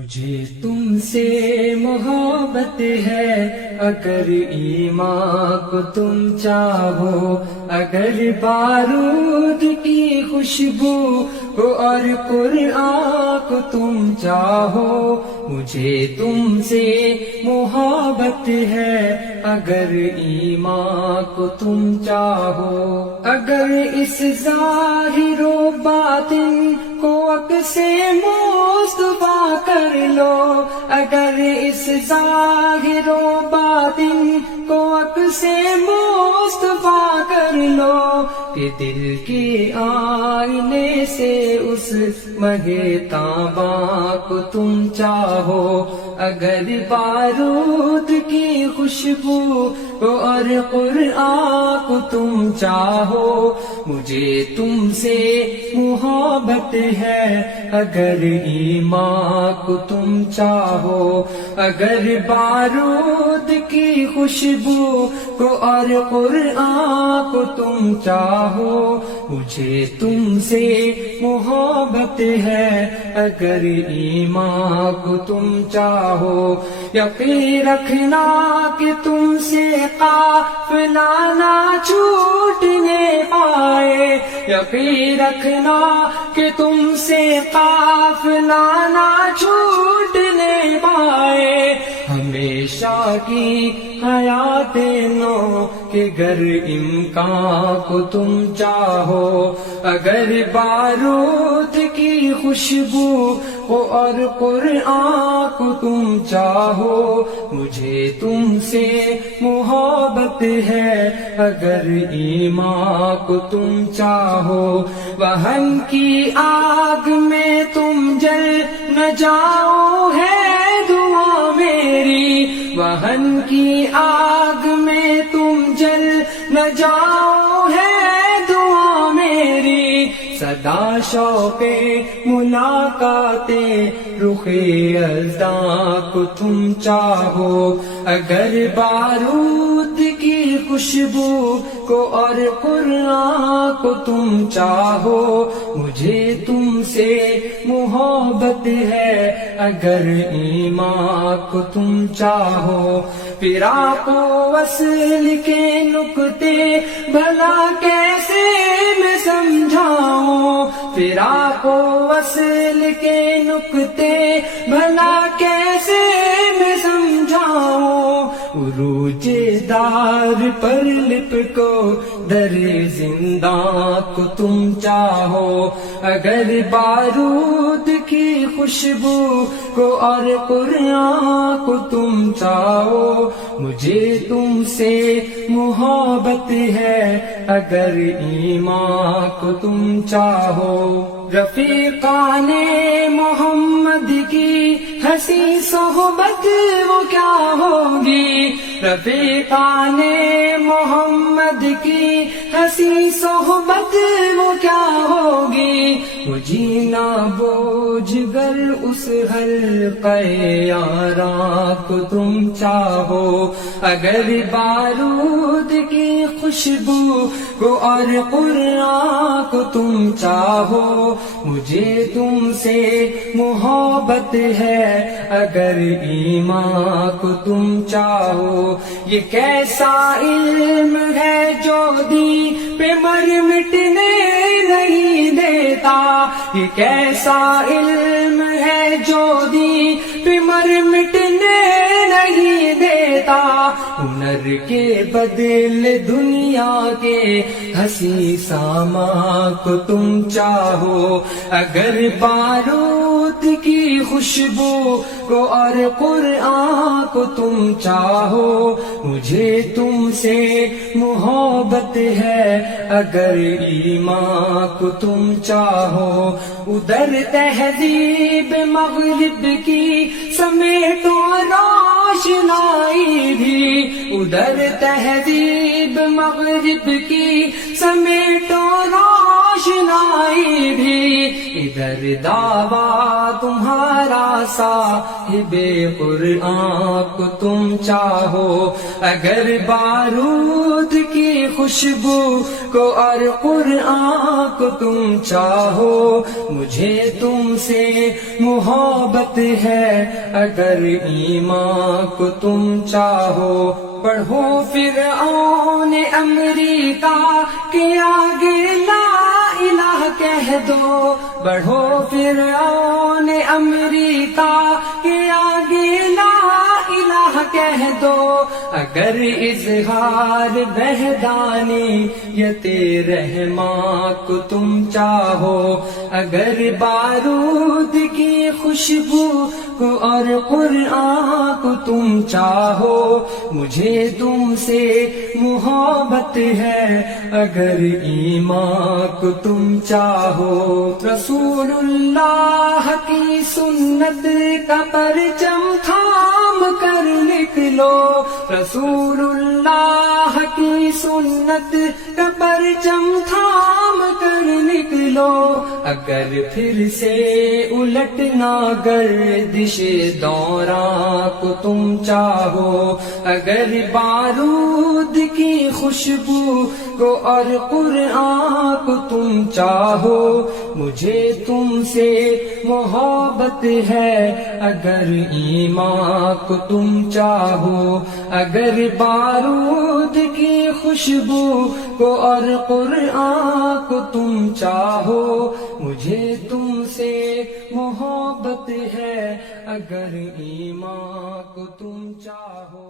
مجھے تم سے محبت ہے، اگر ایمان کو تم چاہو، اگر بارود کی خوشبو کو اور قرآن کو تم چاہو. مجھے تم سے محبت ہے، اگر ایمان کو تم چاہو، اگر اس ظاہر و باطن کو عکس مصطفیٰ کر لو، اگر اس ظاہر و باطن کو عکس مصطفیٰ کر لو، کہ دل کے آئینے سے اس مہے تاباں کو تم چاہو، اگر بارود کی خوشبو کو اور قرآن کو تم چاہو. مجھے تم سے محبت ہے، اگر ایمان کو تم چاہو، اگر بارود کی خوشبو کو اور قرآن کو تم چاہو. مجھے تم سے محبت ہے، اگر ایمان کو تم چاہو. یقین رکھنا کہ تم سے قافلہ نہ چھوٹنے پائے، یقین رکھنا کہ تم سے قافلہ نہ چھوٹنے پائے. ہمیشہ کی حیات نو کہ گر امکان کو تم چاہو، اگر بارود کی خوشبو کو اور قرآن کو تم چاہو. مجھے تم سے محبت ہے، اگر ایمان کو تم چاہو. وہن کی آگ میں تم جل نہ جاؤ ہے دعا میری، وہن کی آگ میں تم جل نہ جاؤ ہے دعا میری. صدا شوق ملاقات رخ یزداں کو تم چاہو، اگر بارود کی خوشبو کو اور قرآن کو تم چاہو. مجھے تم سے محبت ہے، اگر ایمان کو تم چاہو. فراق و وصل کے نکتے بھلا کیسے میں سمجھاؤں، فراق و وصل کے نکتے بھلا کیسے میں سمجھاؤں. عروج دار پر لپ کو در زنداں کو تم چاہو، اگر بارود کی خوشبو کو اور قرآن کو تم چاہو. مجھے تم سے محبت ہے، اگر ایمان کو تم چاہو. رفیقان محمد کی ہنسی صحبت وہ کیا ہوگی، رفیقان محمد کی ہنسی صحبت وہ کیا ہوگی. جینا بوجھ گر اس حلقہ یاراں کو تم چاہو، اگر بارود کی خوشبو کو اور قرآن کو تم چاہو. مجھے تم سے محبت ہے، اگر ایمان کو تم چاہو. یہ کیسا علم ہے جو دی پہ مر مٹنے نہیں دیتا، یہ کیسا علم ہے جو دی پہ مر مٹنے نہیں دیتا. ہنر کے بدلے دنیا کے ہنسی سامان کو تم چاہو، اگر بارود کی خوشبو کو اور قرآن کو تم چاہو. مجھے تم سے محبت ہے، اگر ایمان کو تم چاہو. ادھر تہذیب مغرب کی سمیٹو روشنائی بھی، ادھر تہذیب مغرب کی سمیٹو روشنائی بھی. ادھر دعویٰ تمہارا صاحب قرآن کو تم چاہو، اگر بارود کی خوشبو کو اور قرآن کو تم چاہو، مجھے تم سے محبت ہے اگر ایمان کو تم چاہو۔ پڑھو فرعون امریکہ کے آگے لا الہ کہہ دو، بڑھو فرعون امریکہ کے آگے لا الہ کہہ دو، اگر اظہار وحدانیت رحمان کو تم چاہو، اگر بارود کی خوشبو کو اور قرآن کو تم چاہو، مجھے تم سے محبت ہے اگر ایمان کو تم چاہو۔ رسول اللہ کی سنت کا پرچم تھام کر نکلو، رسول اللہ کی سنت کا پرچم تھام کر نکلو، اگر پھر سے الٹنا گردش دوران کو تم چاہو، اگر بارود کی خوشبو کو اور قرآن کو تم چاہو، مجھے تم سے محبت ہے اگر ایمان کو تم چاہو، اگر بارود کی خوشبو کو اور قرآن کو تم چاہو، مجھے تم سے محبت ہے اگر ایمان کو تم چاہو۔